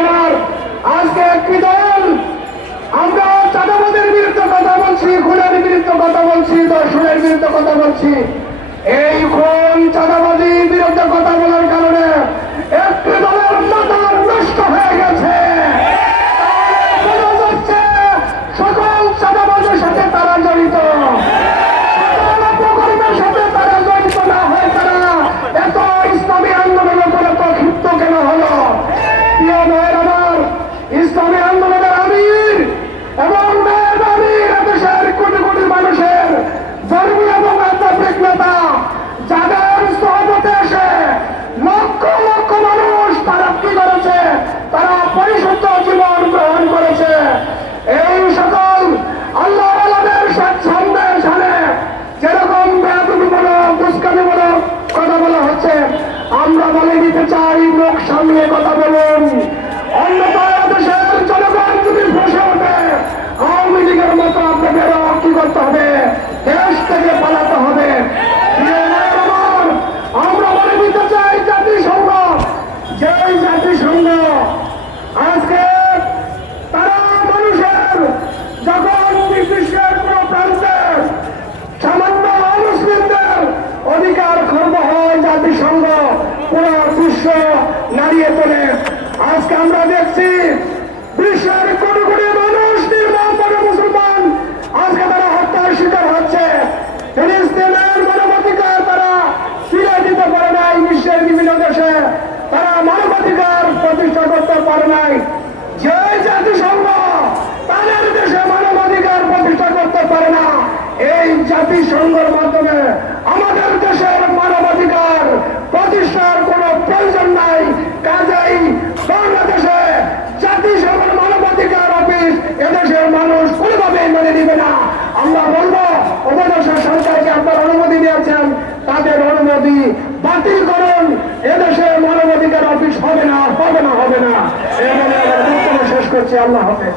আমার আজকে একটি দল। আমরা চাঁদাবাদের বিরুদ্ধে কথা বলছি, খুনের বিরুদ্ধে কথা বলছি দর্শনের বিরুদ্ধে কথা বলছি। এই খুন, চাঁদাবাজির বিরুদ্ধে কথা বলার আজকে আমরা দেখছি বিশ্বের কোটি কোটি মানুষ নির্মাণ করে মুসলমান। আজকে তারা হত্যার শিকার হচ্ছে। যে জাতিসংঘ তাদের দেশে প্রতিষ্ঠা করতে পারে না, এই মাধ্যমে আমাদের দেশের মানবাধিকার প্রতিষ্ঠা অফিস হবে না হবে না হবে না। শেষ করছি আল্লাহ হাফেজ।